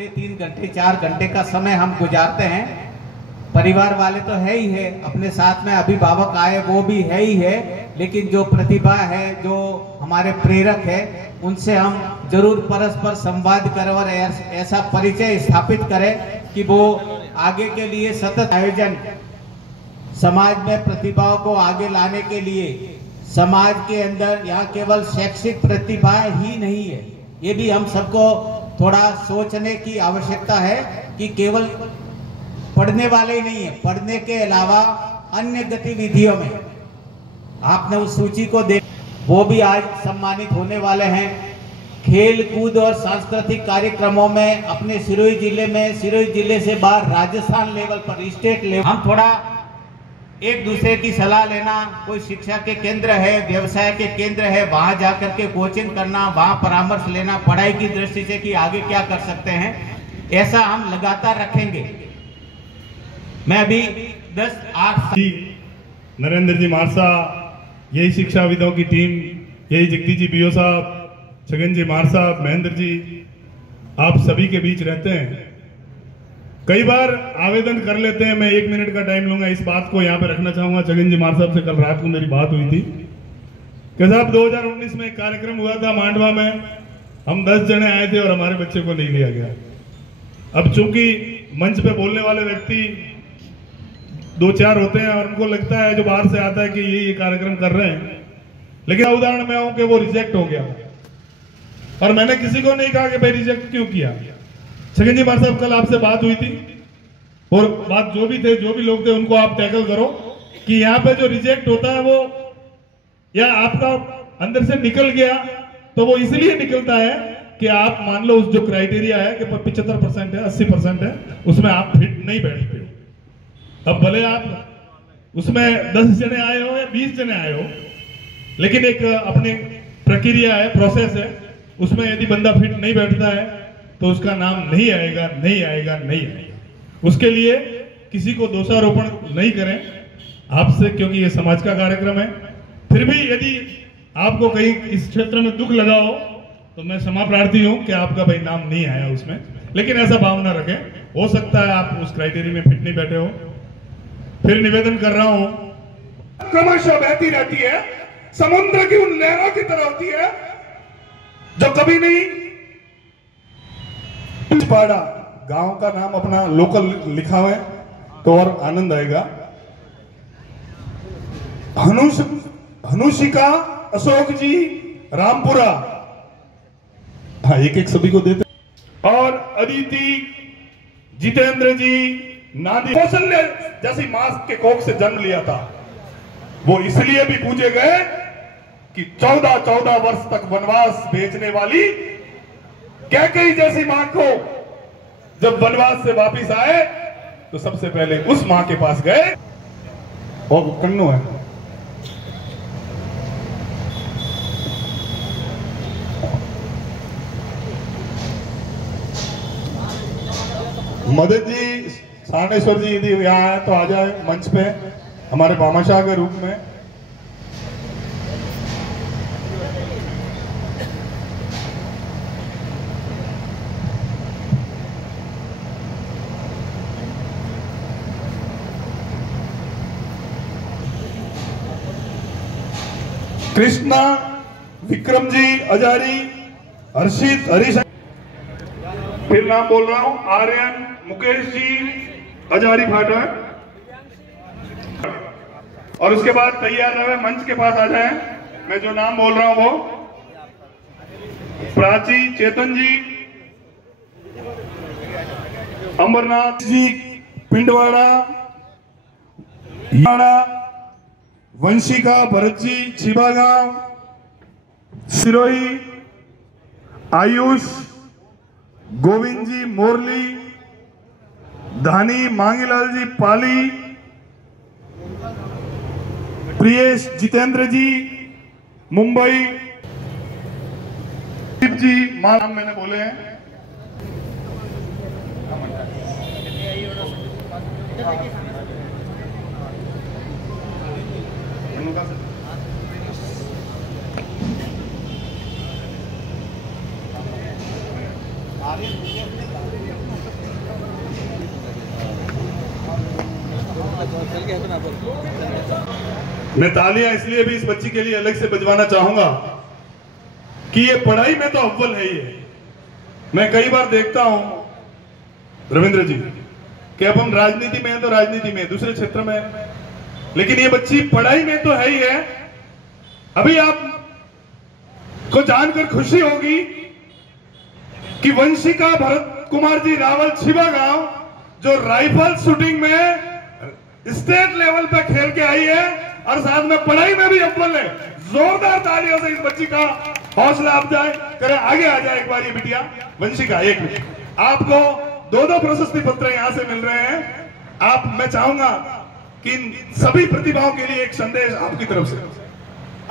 घंटे 3 घंटे 4 घंटे का समय हम गुजारते हैं। परिवार वाले तो है ही है, अपने साथ में अभिभावक आए वो भी है ही है, लेकिन जो प्रतिभा है, जो हमारे प्रेरक है, उनसे हम जरूर परस्पर संवाद करें और ऐसा परिचय स्थापित करें कि वो आगे के लिए सतत आयोजन, समाज में प्रतिभाओं को आगे लाने के लिए, समाज के अंदर यहाँ केवल शैक्षिक प्रतिभा ही नहीं है, ये भी हम सबको थोड़ा सोचने की आवश्यकता है कि केवल पढ़ने वाले ही नहीं है, पढ़ने के अलावा अन्य गतिविधियों में आपने उस सूची को देख, वो भी आज सम्मानित होने वाले हैं। खेल कूद और सांस्कृतिक कार्यक्रमों में अपने सिरोही जिले में, सिरोही जिले से बाहर राजस्थान लेवल पर, स्टेट लेवल, हम थोड़ा एक दूसरे की सलाह लेना, कोई शिक्षा के केंद्र है, व्यवसाय के केंद्र है, वहां जाकर के कोचिंग करना, वहां परामर्श लेना, पढ़ाई की दृष्टि से कि आगे क्या कर सकते हैं, ऐसा हम लगातार रखेंगे। मैं अभी 10-8 नरेंद्र जी मारसा, यही शिक्षाविदों की टीम, यही जगदीश जी बीओ साहब, छगन जी मारसा, महेंद्र जी, आप सभी के बीच रहते हैं। कई बार आवेदन कर लेते हैं, मैं 1 मिनट का टाइम लूंगा, इस बात को यहाँ पे रखना चाहूंगा। छगन जी मार साहब से कल रात को मेरी बात हुई थी कि साहब 2019 में एक कार्यक्रम हुआ था मांडवा में, हम 10 जने आए थे और हमारे बच्चे को नहीं लिया गया। अब चूंकि मंच पे बोलने वाले व्यक्ति 2-4 होते हैं और उनको लगता है, जो बाहर से आता है, कि ये कार्यक्रम कर रहे हैं, लेकिन उदाहरण में हूं कि वो रिजेक्ट हो गया और मैंने किसी को नहीं कहा कि भाई रिजेक्ट क्यों किया। छगन जी मार साहब कल आपसे बात हुई थी और बात जो भी थे, जो भी लोग थे, उनको आप टैकल करो कि यहाँ पे जो रिजेक्ट होता है वो, या आपका अंदर से निकल गया तो वो इसलिए निकलता है कि आप मान लो उस जो क्राइटेरिया है कि 75% है, 80% है, उसमें आप फिट नहीं बैठते हो। अब भले आप उसमें 10 जने आए हो या 20 जने आए हो, लेकिन एक अपनी प्रक्रिया है, प्रोसेस है, उसमें यदि बंदा फिट नहीं बैठता है तो उसका नाम नहीं आएगा, नहीं आएगा, नहीं आएगा। उसके लिए किसी को दोषारोपण नहीं करें आपसे, क्योंकि ये समाज का कार्यक्रम है। फिर भी यदि आपको कहीं इस क्षेत्र में दुख लगा हो तो मैं क्षमा प्रार्थी हूं कि आपका भाई नाम नहीं आया उसमें, लेकिन ऐसा भाव ना रखें, हो सकता है आप उस क्राइटेरिया में फिट नहीं बैठे हो। फिर निवेदन कर रहा हूं, क्रमशः बहती रहती है, समुद्र की उन लहरों की तरह होती है जो कभी नहीं। पाड़ा गांव का नाम अपना लोकल लिखा हुआ है तो और आनंद आएगा। हनुषिका अशोक जी रामपुरा, हाँ एक एक सभी को देते। और अदिति जितेंद्र जी नादी, कौशल्य जैसी मां के कोख से जन्म लिया था, वो इसलिए भी पूजे गए कि 14 वर्ष तक वनवास भेजने वाली कैकेयी जैसी मां को जब वनवास से वापिस आए तो सबसे पहले उस मां के पास गए। और कन्नो है, मदद जी सारणेश्वर जी यदि यहाँ आए तो आ जाए मंच पे हमारे भामाशाह के रूप में। कृष्णा, विक्रम जी अजारी, हर्षित, हरीश, फिर नाम बोल रहा हूं, आर्यन, मुकेश जी अजारी फाटा, और उसके बाद तैयार रहे, मंच के पास आ जाएं। मैं जो नाम बोल रहा हूं वो प्राची, चेतन जी, अमरनाथ जी, पिंडवाड़ा, वंशिका, भरत जी, छिबागांव, सिरोही, आयुष, गोविंद जी, मोरली, धानी, मांगीलाल जी, पाली, प्रियेश, जितेंद्र जी, मुंबई, जी, नाम मैंने बोले हैं। मैं तालियां इसलिए भी इस बच्ची के लिए अलग से बजवाना चाहूंगा कि ये पढ़ाई में तो अव्वल है। ये मैं कई बार देखता हूं रविंद्र जी कि अब हम राजनीति में हैं तो राजनीति में, दूसरे क्षेत्र में, लेकिन ये बच्ची पढ़ाई में तो है ही है। अभी आप को जानकर खुशी होगी कि वंशिका भरत कुमार जी रावल छिबागांव जो राइफल शूटिंग में स्टेट लेवल पे खेल के आई है और साथ में पढ़ाई में भी अव्वल है। जोरदार तालियों से इस बच्ची का हौसला अफजाई करें। आगे आ जाए एक बार ये बिटिया वंशिका। एक मिनट, आपको दो प्रशस्ति पत्र यहां से मिल रहे हैं। आप, मैं चाहूंगा कि इन सभी प्रतिभाओं के लिए एक संदेश आपकी तरफ से।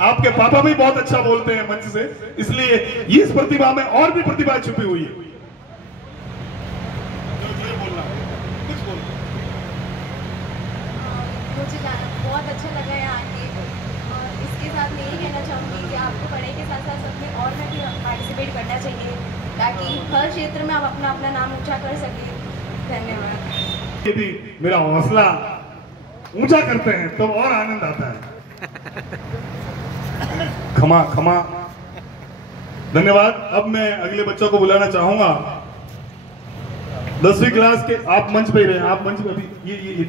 आपके पापा भी बहुत अच्छा बोलते हैं मंच से, इसलिए इस प्रतिभा में और भी प्रतिभा छुपी हुई है। मुझे बहुत अच्छा लगा है आके, और इसके साथ मैं यही कहना चाहूँगी कि आपको पढ़ाई के साथ साथ अपने और में भी पार्टिसिपेट करना चाहिए ताकि हर क्षेत्र में आप अपना अपना नाम ऊंचा कर सके। धन्यवाद। यदि मेरा हौसला ऊंचा करते हैं तो और आनंद आता है। खमा खमा, धन्यवाद। अब मैं अगले बच्चों को बुलाना चाहूंगा। 10वीं क्लास के आप मंच पे ही रहे, आप मंच पे अभी ये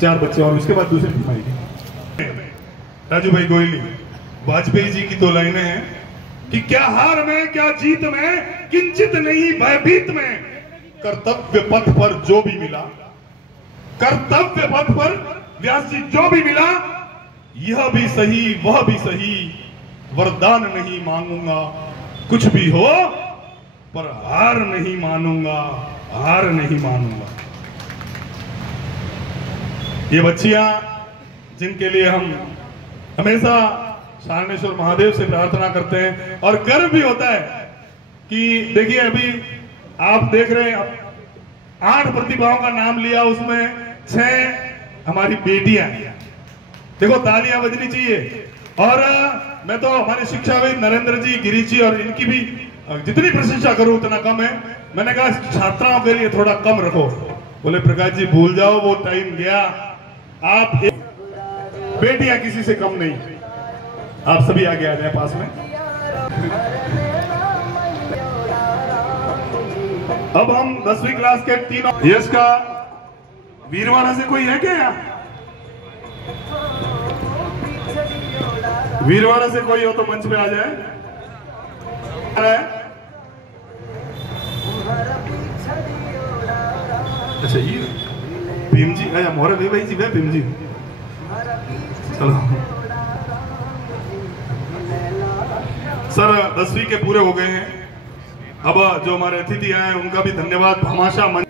4 बच्चे और उसके बाद दूसरी टीम आएगी। राजू भाई गोयली, वाजपेयी जी की 2 लाइनें हैं कि क्या हार में क्या जीत में, किंचित नहीं भयभीत में, कर्तव्य पथ पर जो भी मिला, कर्तव्य पथ पर व्यास जी जो भी मिला, यह भी सही वह भी सही, वरदान नहीं मांगूंगा, कुछ भी हो पर हार नहीं मानूंगा, हार नहीं मानूंगा। ये बच्चियां जिनके लिए हम हमेशा सारनेश्वर महादेव से प्रार्थना करते हैं और गर्व भी होता है कि देखिए अभी आप देख रहे हैं 8 प्रतिभाओं का नाम लिया, उसमें 6 हमारी बेटियां। देखो तालियां बजनी चाहिए। और मैं तो हमारे शिक्षाविद नरेंद्र जी, गिरीश जी और इनकी भी जितनी प्रशंसा करूं उतना कम है। मैंने कहा छात्राओं के लिए थोड़ा कम रखो, बोले प्रकाश जी भूल जाओ वो टाइम गया, आप बेटियां किसी से कम नहीं। आप सभी आगे आ जाए पास में। अब हम 10वीं क्लास के 3 यश का वीरवाड़ा से कोई है क्या? वीरवाड़ा से कोई हो तो मंच पे आ जाए। अच्छा ये भीम जी, अच्छा मोहरा भाई जी, वे भीम जी, चलो सर 10वीं के पूरे हो गए हैं। अब जो हमारे अतिथि आए हैं उनका भी धन्यवाद। भामाशाह मंच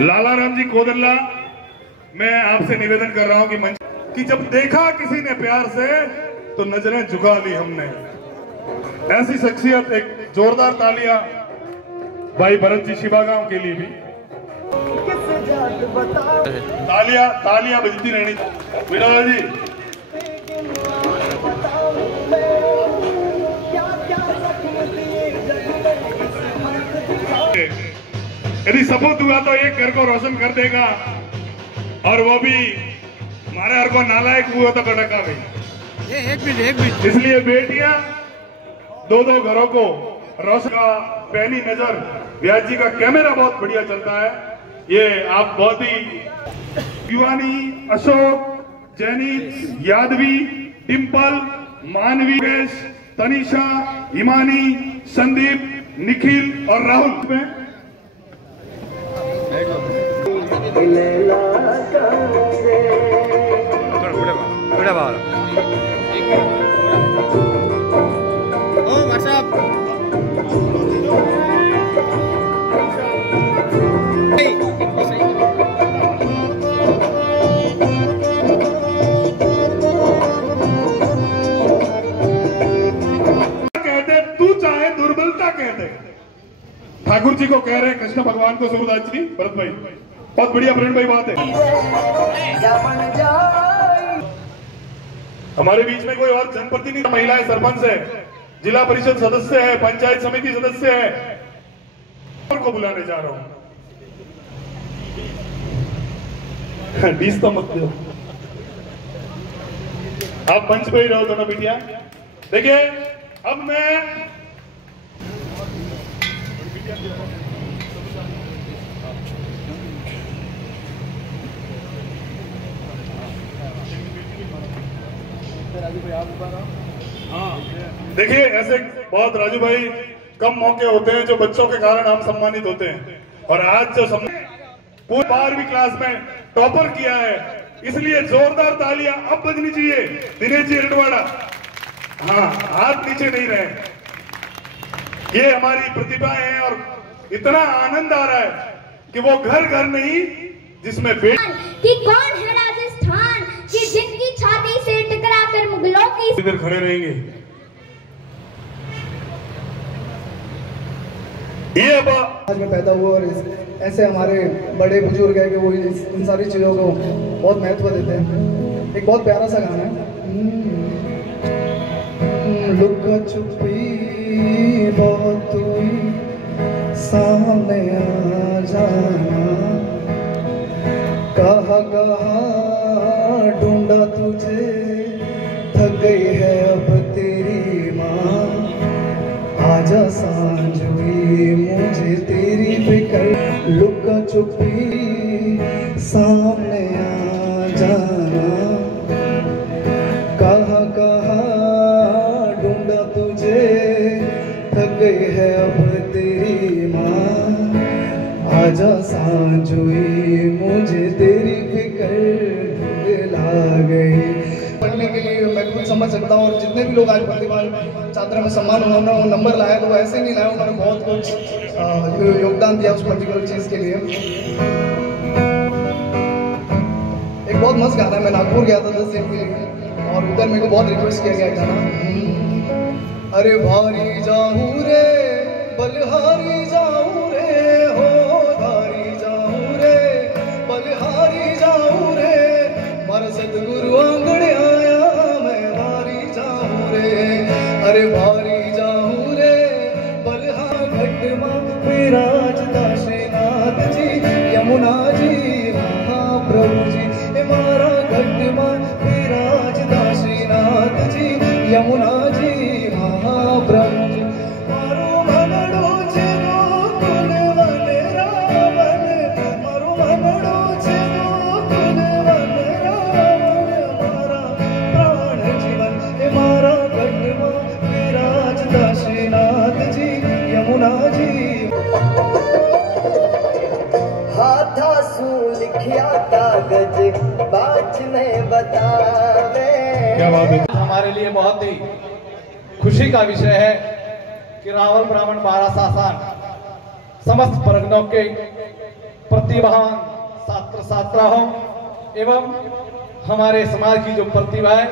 लाला राम जी कोदरला, मैं आपसे निवेदन कर रहा हूं कि मंच कि जब देखा किसी ने प्यार से तो नजरें झुका ली हमने। ऐसी शख्सियत, एक जोरदार तालियां भाई भरत जी शिबागांव के लिए भी। तालियां बजती रहनी। वीरालाल जी यदि सपूत हुआ तो एक घर को रोशन कर देगा, और वो भी हमारे घर को नालायक हुआ तो कटका भी। एक मिनट इसलिए बेटियां 2 घरों को रोशन का पहली नजर। व्यास जी का कैमरा बहुत बढ़िया चलता है, ये आप बहुत ही युवानी, अशोक, जैनी, यादवी, डिम्पल, मानवी, तनिषा, हिमानी, संदीप, निखिल और राहुल में ठाकुर जी को कह रहे हैं, कृष्ण भगवान को सूरदास जी। भरत भाई बहुत बढ़िया फ्रेंड भाई बात है। हमारे बीच में कोई और जनप्रतिनिधि, महिलाएं सरपंच है, जिला परिषद सदस्य है, पंचायत समिति सदस्य है, को बुलाने जा रहा हूं। डीस तो मत दो, आप मंच पे ही रहो दोनों बिटिया। देखिए अब मैं देखिए ऐसे बहुत राजू भाई कम मौके होते हैं जो बच्चों के कारण हम सम्मानित होते हैं, और आज जो पूरी 12वीं क्लास में टॉपर किया है, इसलिए जोरदार तालियां अब बजनी चाहिए। दिनेश जी रटवाड़ा, हाँ हाथ नीचे नहीं रहे, ये हमारी प्रतिभाएं हैं और इतना आनंद आ रहा है कि वो घर घर नहीं जिसमें कि कौन है राजस्थान कि जिनकी छाती से टकराकर मुगलों की इधर खड़े रहेंगे। ये अब आज में पैदा हुआ और ऐसे हमारे बड़े बुजुर्ग है कि वो इन सारी चीज़ों को बहुत महत्व देते हैं। एक बहुत प्यारा सा गाना है, लुका छुपी बहुत हुई सामने आ जाना, कहाँ ढूंढा तुझे थक गई है अब तेरी माँ, आजा सांझ हुई मुझे तेरी फिक्र, लुका छुपी सामने आ जाना, कहाँ ढूंढा तुझे थक गई है अब तेरी माँ, आजा सांझ हुई मुझे तेरी फिक्र दिला गई। पढ़ने के लिए मैं खुद समझ सकता हूँ, और जितने भी लोग आज प्रतिभान छात्रा में सम्मान उन्होंने वो नंबर लाया तो वो ऐसे नहीं लाया, उन्होंने बहुत कुछ योगदान दिया उस पर्टिकुलर चीज़ के लिए। एक बहुत मस्त गाना है, मैं नागपुर गया था 10 दिन के लिए और उधर मेरे को बहुत रिक्वेस्ट किया गया गाना, अरे भारी जाऊँ रे बलहारी जाऊँ रे हो, धारी जाऊँ रे बलहारी जाऊँ रे, मारा सतगुरु आंगणे आया मैं भारी जाऊँ रे, अरे भारी जाऊँ रे बलहार घटमा विराजता श्रीनाथ जी यमुना जी महाप्रभु जी, मारा घटमा विराजता श्रीनाथ जी यमुना जी महाप्रभु जी, मारो मनडो छेदो कुन वन रावण, मारो मनडो छेदो कुन वन रावण, मारा प्राण जीवन मारा घटमा विराजता श्रीनाथ जी यमुना जी, हाथा सू लिखिया कागज बात में बतावे। क्या बात है, हमारे लिए बहुत ही खुशी का विषय है कि रावल ब्राह्मण 12 शासन समस्त परगनों के प्रतिभावान छात्र छात्राओं एवं हमारे समाज की जो प्रतिभा है,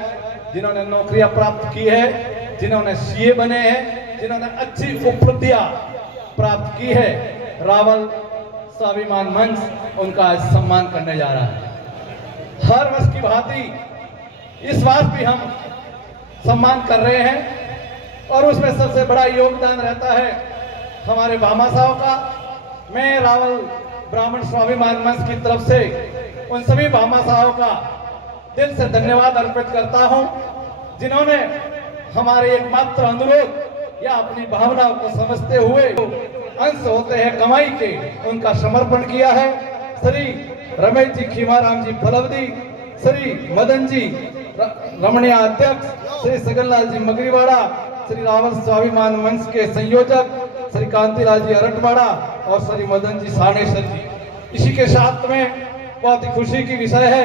जिन्होंने नौकरियां प्राप्त की है, जिन्होंने सीए बने हैं, जिन्होंने अच्छी उपलब्धियां प्राप्त की है, रावल स्वाभिमान मंच उनका आज सम्मान करने जा रहा है। हर वर्ष की भांति इस बार भी हम सम्मान कर रहे हैं और उसमें सबसे बड़ा योगदान रहता है हमारे भामाशाहों का। मैं रावल ब्राह्मण स्वाभिमान मंच की तरफ से उन सभी भामाशाहों का दिल से धन्यवाद अर्पित करता हूं, जिन्होंने हमारे एकमात्र अनुरोध या अपनी भावनाओं को समझते हुए अंश होते हैं कमाई के, उनका समर्पण किया है। श्री रमेश जी खीमाराम जी फलवदी, श्री मदन जी रमणिया अध्यक्ष, श्री सगनलाल जी मगरीवाड़ा, श्री रावल स्वाभिमान मंच के संयोजक श्री कांतिलाल जी अरटवाड़ा और श्री मदन जी सानेश्वर जी। इसी के साथ में बहुत ही खुशी की विषय है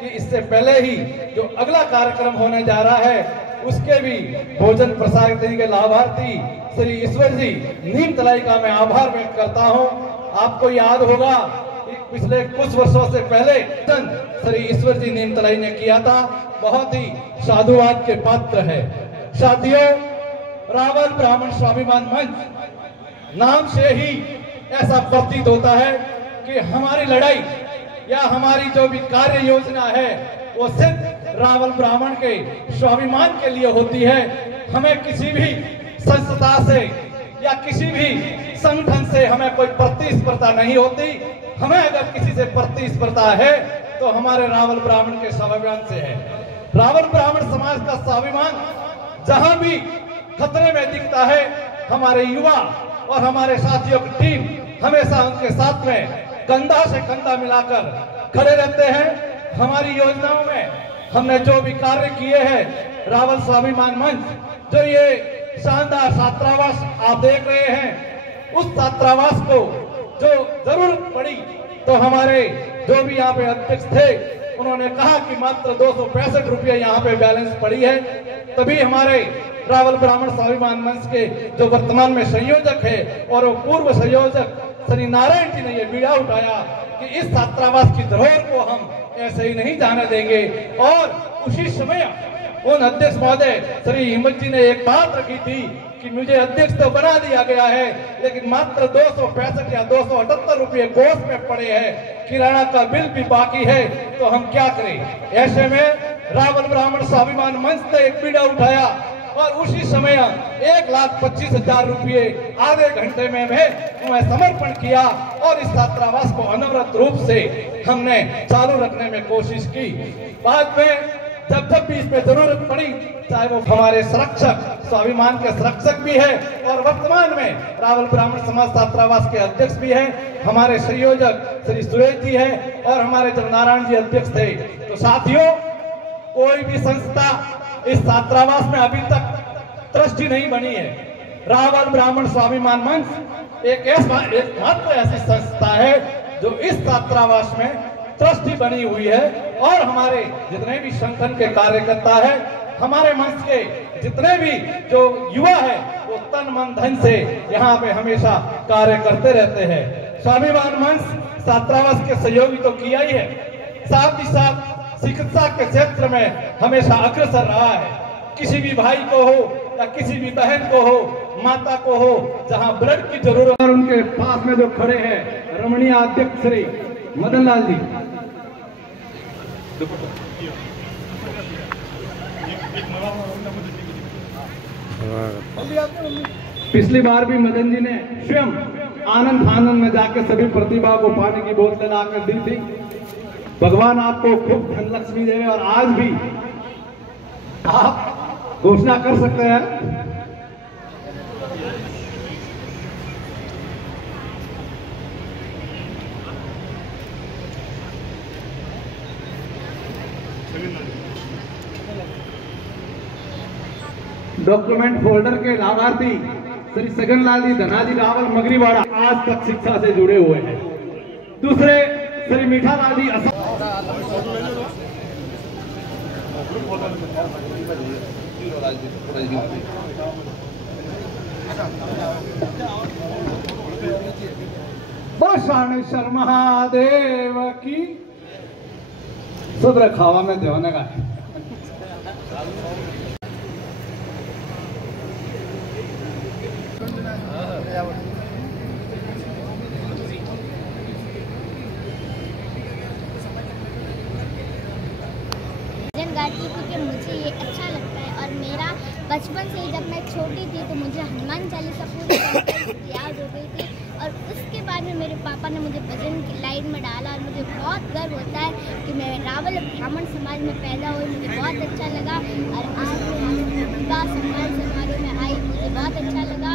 कि इससे पहले ही जो अगला कार्यक्रम होने जा रहा है उसके भी भोजन प्रसाद के लाभार्थी श्री ईश्वर जी नीम तलाई का मैं आभार व्यक्त करता हूं। आपको याद होगा कि पिछले कुछ वर्षों से पहले श्री ईश्वर जी नीम तलाई ने किया था, बहुत ही साधुवाद के पात्र है। साथियों, रावल ब्राह्मण स्वाभिमान मंच नाम से ही ऐसा प्रतीत होता है कि हमारी लड़ाई या हमारी जो भी कार्य योजना है वो सिर्फ रावल ब्राह्मण के स्वाभिमान के लिए होती है। हमें किसी भी संस्था से या किसी भी संगठन से हमें कोई प्रतिस्पर्धा नहीं होती। हमें अगर किसी से प्रतिस्पर्धा है तो हमारे रावल ब्राह्मण के स्वाभिमान से है। रावल ब्राह्मण समाज का स्वाभिमान जहां भी खतरे में दिखता है, हमारे युवा और हमारे साथियों की टीम हमेशा उनके साथ में कंधा से कंधा मिलाकर खड़े रहते हैं। हमारी योजनाओं में हमने जो भी कार्य किए हैं, रावल स्वाभिमान मंच, जो ये शानदार छात्रावास आप देख रहे हैं, उस छात्रावास को जो जरूरत पड़ी तो हमारे जो भी यहाँ पे अध्यक्ष थे उन्होंने कहा कि मात्र 265 रुपये यहाँ पे बैलेंस पड़ी है। तभी हमारे रावल ब्राह्मण स्वाभिमान मंच के जो वर्तमान में संयोजक है और वो पूर्व संयोजक श्री नारायण जी ने ये बीड़ा उठाया कि इस छात्रावास की धरोहर को हम ऐसे ही नहीं जाने देंगे। और उसी समय उन अध्यक्ष महोदय श्री हिम्मत जी ने एक बात रखी थी कि मुझे अध्यक्ष तो बना दिया गया है, लेकिन मात्र 265 या 278 रुपये कोष में पड़े हैं, किराना का बिल भी बाकी है, तो हम क्या करें। ऐसे में रावल ब्राह्मण स्वाभिमान मंच ने एक बीड़ा उठाया और उसी समय 1,25,000 रुपये आधे घंटे में मैं समर्पण किया और इस छात्रावास को अनवरत रूप से हमने चालू रखने में कोशिश की। बाद में जब भी इसमें जरूरत पड़ी, चाहे वो हमारे संरक्षक, स्वाभिमान के संरक्षक भी है और वर्तमान में रावल ब्राह्मण समाज छात्रावास के अध्यक्ष भी है, हमारे संयोजक श्री सुरेश जी है और हमारे जब नारायण जी अध्यक्ष थे। तो साथियों, कोई भी संस्था इस छात्रावास में अभी तक ट्रस्टी नहीं बनी है। रावल ब्राह्मण स्वाभिमान मंच एक मात्र ऐसी संस्था है जो इस छात्रावास में ट्रस्टी बनी हुई है और हमारे जितने भी संगठन के कार्यकर्ता है, हमारे मंच के जितने भी जो युवा है, वो तन मन धन से यहाँ पे हमेशा कार्य करते रहते हैं। स्वाभिमान मंच छात्रावास के सहयोगी तो किया ही है, साथ ही साथ चिकित्सा के क्षेत्र में हमेशा अग्रसर रहा है। किसी भी भाई को हो या किसी भी बहन को हो, माता को हो, जहां ब्लड की जरूरत है, उनके पास में जो खड़े हैं रमणीय अध्यक्ष श्री मदन लाल जी। पिछली बार भी मदन जी ने स्वयं आनंद फानंद में जाकर सभी प्रतिभा को पानी की बोतल लाकर दी थी। भगवान आपको खूब धन लक्ष्मी देवे और आज भी आप घोषणा कर सकते हैं। डॉक्यूमेंट फोल्डर के लाभार्थी श्री सगन लाल जी धनाजी रावल मगरीवाड़ा आज तक शिक्षा से जुड़े हुए हैं। दूसरे श्री मीठा लाल जी बसाणेश्वर महादेव की सुद्र खावा में देवाने का है। क्योंकि मुझे ये अच्छा लगता है और मेरा बचपन से ही जब मैं छोटी थी तो मुझे हनुमान चालीसा पूरी याद हो गई थी और उसके बाद में मेरे पापा ने मुझे भजन की लाइन में डाला और मुझे बहुत गर्व होता है कि मैं रावल ब्राह्मण समाज में पैदा हुई। मुझे बहुत अच्छा लगा और आज मैं विवाह सम्मान समारोह में आई, मुझे बहुत अच्छा लगा।